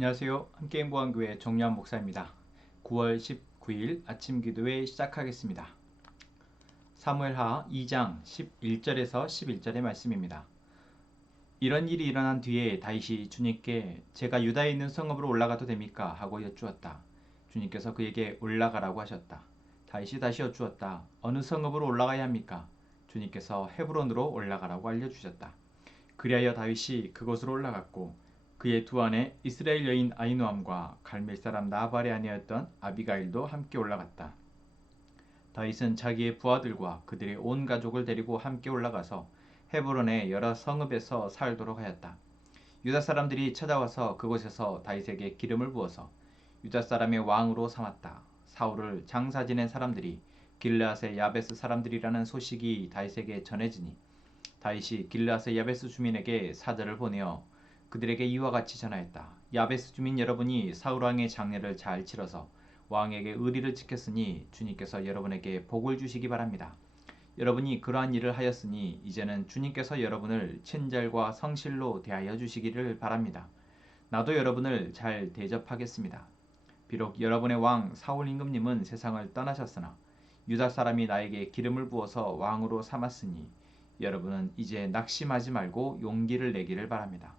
안녕하세요. 함께행보한교회 정유한 목사입니다. 9월 19일 아침 기도회 시작하겠습니다. 사무엘하 2장 11절에서 11절의 말씀입니다. 이런 일이 일어난 뒤에 다윗이 주님께 제가 유다에 있는 성읍으로 올라가도 됩니까? 하고 여쭈었다. 주님께서 그에게 올라가라고 하셨다. 다윗이 다시 여쭈었다. 어느 성읍으로 올라가야 합니까? 주님께서 헤브론으로 올라가라고 알려주셨다. 그리하여 다윗이 그곳으로 올라갔고 그의 두 아내 이스라엘 여인 아히노암과 갈멜 사람 나발의 아내였던 아비가일도 함께 올라갔다. 다윗은 자기의 부하들과 그들의 온 가족을 데리고 함께 올라가서 헤브론의 여러 성읍에서 살도록 하였다. 유다 사람들이 찾아와서 그곳에서 다윗에게 기름을 부어서 유다 사람의 왕으로 삼았다. 사울을 장사 지낸 사람들이 길르앗의 야베스 사람들이라는 소식이 다윗에게 전해지니 다윗이 길르앗의 야베스 주민에게 사절을 보내어 그들에게 이와 같이 전하였다. 야베스 주민 여러분이 사울 왕의 장례를 잘 치러서 왕에게 의리를 지켰으니 주님께서 여러분에게 복을 주시기 바랍니다. 여러분이 그러한 일을 하였으니 이제는 주님께서 여러분을 친절과 성실로 대하여 주시기를 바랍니다. 나도 여러분을 잘 대접하겠습니다. 비록 여러분의 왕 사울 임금님은 세상을 떠나셨으나 유다 사람이 나에게 기름을 부어서 왕으로 삼았으니 여러분은 이제 낙심하지 말고 용기를 내기를 바랍니다.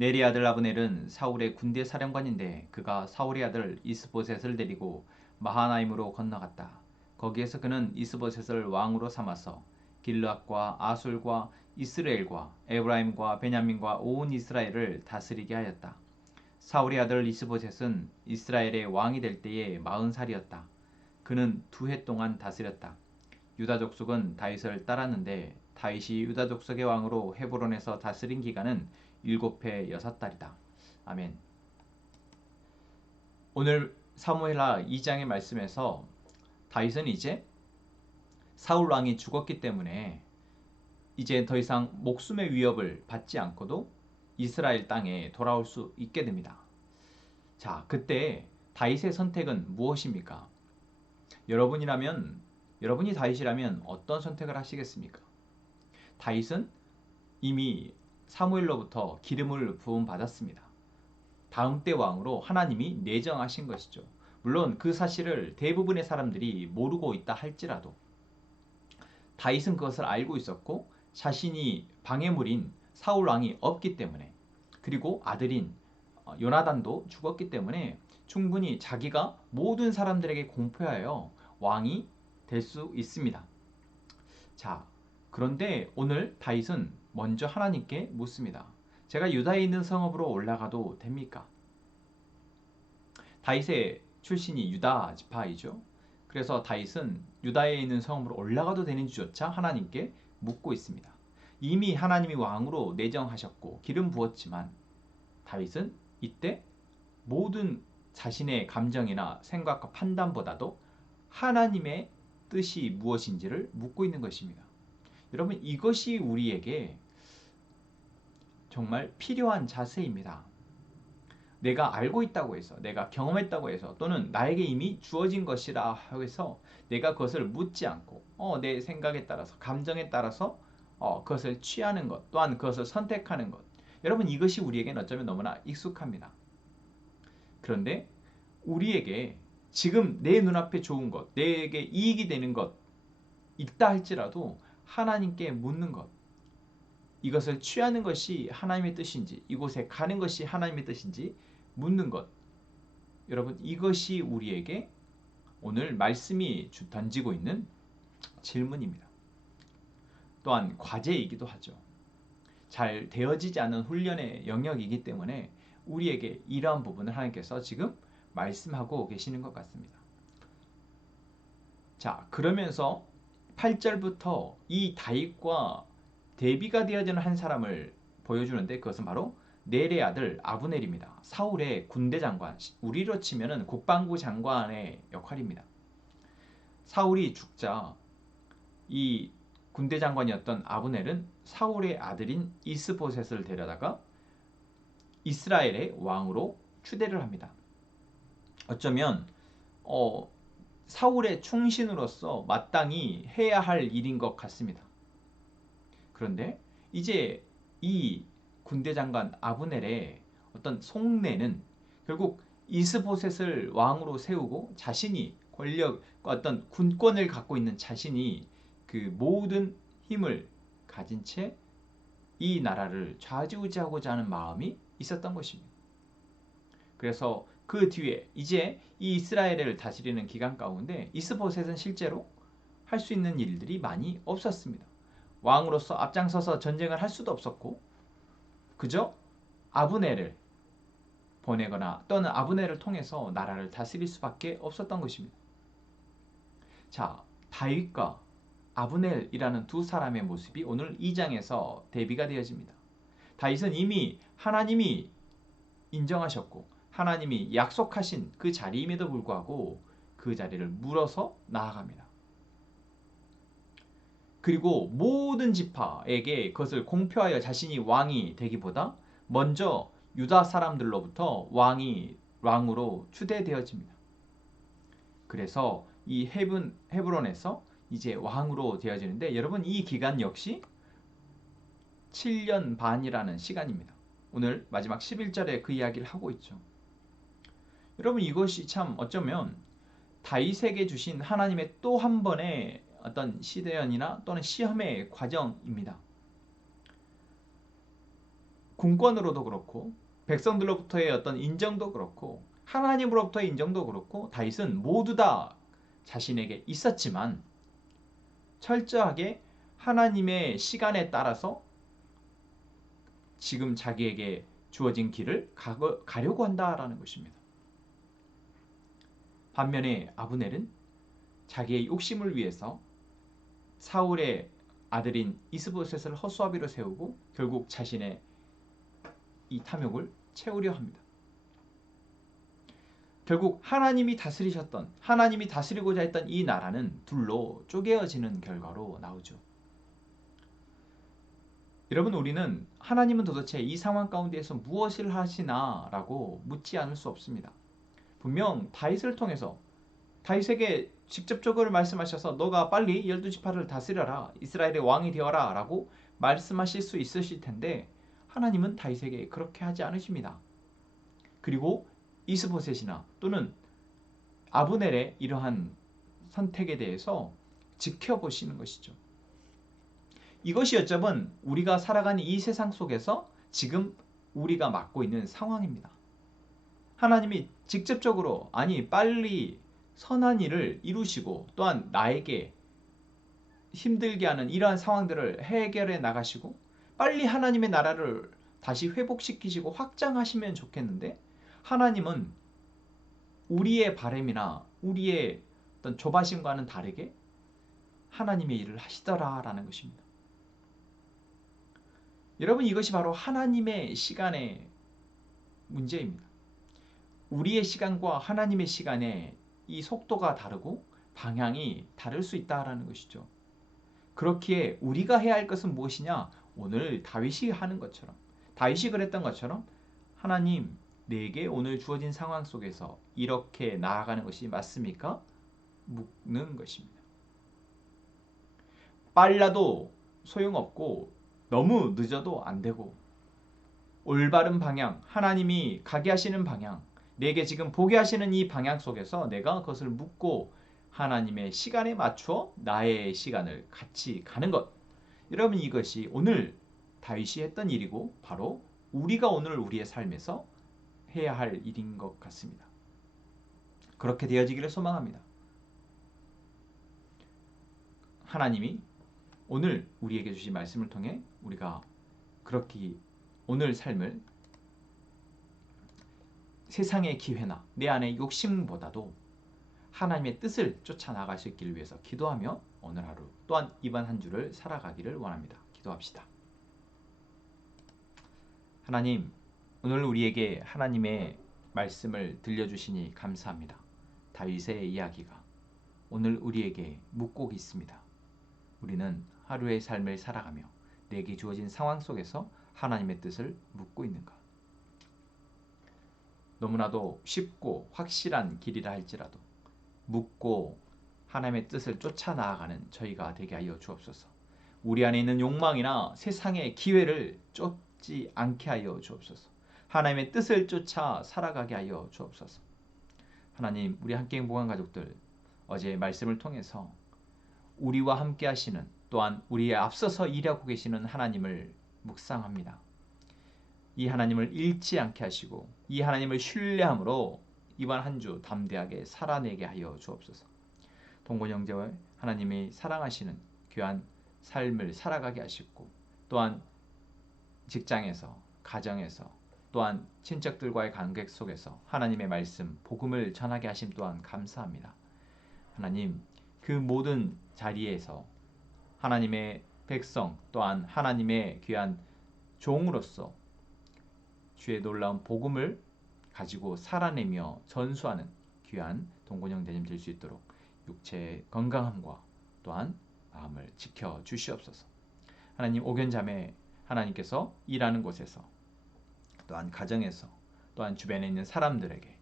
네리 아들 아브넬은 사울의 군대 사령관인데 그가 사울의 아들 이스보셋을 데리고 마하나임으로 건너갔다. 거기에서 그는 이스보셋을 왕으로 삼아서 길르앗과 아술과 이스라엘과 에브라임과 베냐민과 온 이스라엘을 다스리게 하였다. 사울의 아들 이스보셋은 이스라엘의 왕이 될 때에 40살이었다. 그는 2해 동안 다스렸다. 유다 족속은 다윗을 따랐는데 다윗이 유다 족속의 왕으로 헤브론에서 다스린 기간은 7해 6달이다. 아멘. 오늘 사무엘하 2장의 말씀에서 다윗은 이제 사울 왕이 죽었기 때문에 이제 더 이상 목숨의 위협을 받지 않고도 이스라엘 땅에 돌아올 수 있게 됩니다. 자, 그때 다윗의 선택은 무엇입니까? 여러분이 다윗이라면 어떤 선택을 하시겠습니까? 다윗은 이미 사무엘로부터 기름을 부음 받았습니다. 다음 때 왕으로 하나님이 내정하신 것이죠. 물론 그 사실을 대부분의 사람들이 모르고 있다 할지라도 다윗은 그것을 알고 있었고 자신이 방해물인 사울 왕이 없기 때문에 그리고 아들인 요나단도 죽었기 때문에 충분히 자기가 모든 사람들에게 공표하여 왕이 될 수 있습니다. 자, 그런데 오늘 다윗은 먼저 하나님께 묻습니다. 제가 유다에 있는 성읍으로 올라가도 됩니까? 다윗의 출신이 유다 지파이죠. 그래서 다윗은 유다에 있는 성읍으로 올라가도 되는지조차 하나님께 묻고 있습니다. 이미 하나님이 왕으로 내정하셨고 기름 부었지만 다윗은 이때 모든 자신의 감정이나 생각과 판단보다도 하나님의 뜻이 무엇인지를 묻고 있는 것입니다. 여러분, 이것이 우리에게 정말 필요한 자세입니다. 내가 알고 있다고 해서, 내가 경험했다고 해서, 또는 나에게 이미 주어진 것이라 해서 내가 그것을 묻지 않고 내 생각에 따라서, 감정에 따라서 그것을 취하는 것, 또한 그것을 선택하는 것. 여러분, 이것이 우리에게는 어쩌면 너무나 익숙합니다. 그런데 우리에게 지금 내 눈앞에 좋은 것, 내게 이익이 되는 것 있다 할지라도 하나님께 묻는 것, 이것을 취하는 것이 하나님의 뜻인지, 이곳에 가는 것이 하나님의 뜻인지 묻는 것. 여러분, 이것이 우리에게 오늘 말씀이 던지고 있는 질문입니다. 또한 과제이기도 하죠. 잘 되어지지 않은 훈련의 영역이기 때문에 우리에게 이러한 부분을 하나님께서 지금 말씀하고 계시는 것 같습니다. 자, 그러면서 8절부터 이 다윗과 대비가 되어지는 한 사람을 보여주는데 그것은 바로 넬의 아들 아브넬입니다. 사울의 군대 장관, 우리로 치면은 국방부 장관의 역할입니다. 사울이 죽자 이 군대 장관이었던 아브넬은 사울의 아들인 이스보셋을 데려다가 이스라엘의 왕으로 추대를 합니다. 어쩌면 사울의 충신으로서 마땅히 해야 할 일인 것 같습니다. 그런데 이제 이 군대 장관 아브넬의 어떤 속내는 결국 이스보셋을 왕으로 세우고 자신이 권력, 어떤 군권을 갖고 있는 자신이 그 모든 힘을 가진 채 이 나라를 좌지우지하고자 하는 마음이 있었던 것입니다. 그래서 그 뒤에 이제 이 이스라엘을 다스리는 기간 가운데 이스보셋은 실제로 할 수 있는 일들이 많이 없었습니다. 왕으로서 앞장서서 전쟁을 할 수도 없었고 그저 아브넬을 보내거나 또는 아브넬을 통해서 나라를 다스릴 수밖에 없었던 것입니다. 자, 다윗과 아브넬이라는 두 사람의 모습이 오늘 2장에서 대비가 되어집니다. 다윗은 이미 하나님이 인정하셨고 하나님이 약속하신 그 자리임에도 불구하고 그 자리를 물어서 나아갑니다. 그리고 모든 지파에게 그것을 공표하여 자신이 왕이 되기보다 먼저 유다 사람들로부터 왕으로 추대되어집니다. 그래서 이 헤브론에서 이제 왕으로 되어지는데 여러분 이 기간 역시 7년 반이라는 시간입니다. 오늘 마지막 11절에 그 이야기를 하고 있죠. 여러분 이것이 참 어쩌면 다윗에게 주신 하나님의 또 한 번의 어떤 시대연이나 또는 시험의 과정입니다. 군권으로도 그렇고 백성들로부터의 어떤 인정도 그렇고 하나님으로부터의 인정도 그렇고 다윗은 모두 다 자신에게 있었지만 철저하게 하나님의 시간에 따라서 지금 자기에게 주어진 길을 가려고 한다라는 것입니다. 반면에 아브넬은 자기의 욕심을 위해서 사울의 아들인 이스보셋을 허수아비로 세우고 결국 자신의 이 탐욕을 채우려 합니다. 결국 하나님이 다스리고자 했던 이 나라는 둘로 쪼개어지는 결과로 나오죠. 여러분 우리는 하나님은 도대체 이 상황 가운데에서 무엇을 하시나 라고 묻지 않을 수 없습니다. 분명 다윗을 통해서 다윗에게 직접적으로 말씀하셔서 너가 빨리 12지파를 다스려라 이스라엘의 왕이 되어라 라고 말씀하실 수 있으실 텐데 하나님은 다윗에게 그렇게 하지 않으십니다. 그리고 이스보셋이나 또는 아브넬의 이러한 선택에 대해서 지켜보시는 것이죠. 이것이 어쩌면 우리가 살아가는 이 세상 속에서 지금 우리가 맡고 있는 상황입니다. 하나님이 직접적으로 빨리 선한 일을 이루시고 또한 나에게 힘들게 하는 이러한 상황들을 해결해 나가시고 빨리 하나님의 나라를 다시 회복시키시고 확장하시면 좋겠는데 하나님은 우리의 바람이나 우리의 어떤 조바심과는 다르게 하나님의 일을 하시더라라는 것입니다. 여러분 이것이 바로 하나님의 시간의 문제입니다. 우리의 시간과 하나님의 시간의 이 속도가 다르고 방향이 다를 수 있다라는 것이죠. 그렇기에 우리가 해야 할 것은 무엇이냐? 오늘 다윗이 하는 것처럼 다윗이 그랬던 것처럼 하나님 내게 오늘 주어진 상황 속에서 이렇게 나아가는 것이 맞습니까? 묻는 것입니다. 빨라도 소용없고 너무 늦어도 안 되고 올바른 방향, 하나님이 가게 하시는 방향, 내게 지금 보게 하시는 이 방향 속에서 내가 그것을 묻고 하나님의 시간에 맞추어 나의 시간을 같이 가는 것. 여러분 이것이 오늘 다윗이 했던 일이고 바로 우리가 오늘 우리의 삶에서 해야 할 일인 것 같습니다. 그렇게 되어지기를 소망합니다. 하나님이 오늘 우리에게 주신 말씀을 통해 우리가 그렇게 오늘 삶을 세상의 기회나 내 안의 욕심보다도 하나님의 뜻을 쫓아 나갈 수 있기를 위해서 기도하며 오늘 하루 또한 이번 한 주를 살아가기를 원합니다. 기도합시다. 하나님, 오늘 우리에게 하나님의 말씀을 들려주시니 감사합니다. 다윗의 이야기가 오늘 우리에게 묻고 있습니다. 우리는 하루의 삶을 살아가며 내게 주어진 상황 속에서 하나님의 뜻을 묻고 있는가? 너무나도 쉽고 확실한 길이라 할지라도 묻고 하나님의 뜻을 쫓아 나아가는 저희가 되게 하여 주옵소서. 우리 안에 있는 욕망이나 세상의 기회를 쫓지 않게 하여 주옵소서. 하나님의 뜻을 쫓아 살아가게 하여 주옵소서. 하나님, 우리 함께 행복한 가족들 어제 말씀을 통해서 우리와 함께 하시는, 또한 우리에 앞서서 일하고 계시는 하나님을 묵상합니다. 이 하나님을 잃지 않게 하시고 이 하나님을 신뢰함으로 이번 한 주 담대하게 살아내게 하여 주옵소서. 동건 형제와 하나님이 사랑하시는 귀한 삶을 살아가게 하시고, 또한 직장에서, 가정에서, 또한 친척들과의 관계 속에서 하나님의 말씀, 복음을 전하게 하심 또한 감사합니다. 하나님, 그 모든 자리에서 하나님의 백성, 또한 하나님의 귀한 종으로서 주의 놀라운 복음을 가지고 살아내며 전수하는 귀한 동건 형제님 될 수 있도록 육체의 건강함과 또한 마음을 지켜 주시옵소서. 하나님, 오견자매 하나님께서 일하는 곳에서, 또한 가정에서, 또한 주변에 있는 사람들에게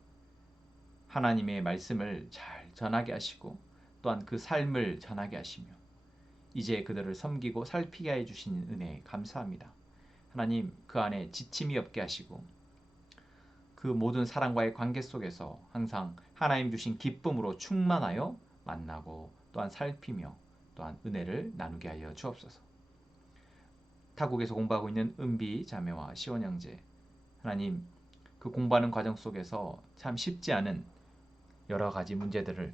하나님의 말씀을 잘 전하게 하시고 또한 그 삶을 전하게 하시며 이제 그들을 섬기고 살피게 해 주신 은혜에 감사합니다. 하나님, 그 안에 지침이 없게 하시고 그 모든 사람과의 관계 속에서 항상 하나님 주신 기쁨으로 충만하여 만나고 또한 살피며 또한 은혜를 나누게 하여 주옵소서. 타국에서 공부하고 있는 은비 자매와 시원 형제, 하나님, 그 공부하는 과정 속에서 참 쉽지 않은 여러 가지 문제들을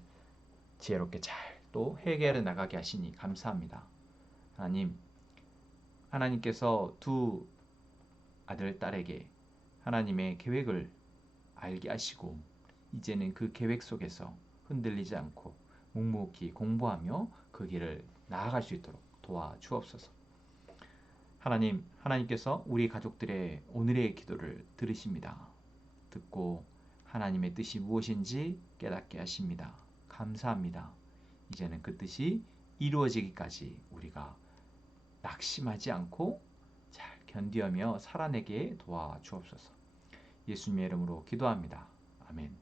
지혜롭게 잘 또 해결해 나가게 하시니 감사합니다. 하나님, 하나님께서 두 아들, 딸에게 하나님의 계획을 알게 하시고 이제는 그 계획 속에서 흔들리지 않고 묵묵히 공부하며 그 길을 나아갈 수 있도록 도와주옵소서. 하나님, 하나님께서 우리 가족들의 오늘의 기도를 들으십니다. 듣고 하나님의 뜻이 무엇인지 깨닫게 하십니다. 감사합니다. 이제는 그 뜻이 이루어지기까지 우리가 낙심하지 않고 잘 견디며 살아내게 도와주옵소서. 예수님의 이름으로 기도합니다. 아멘.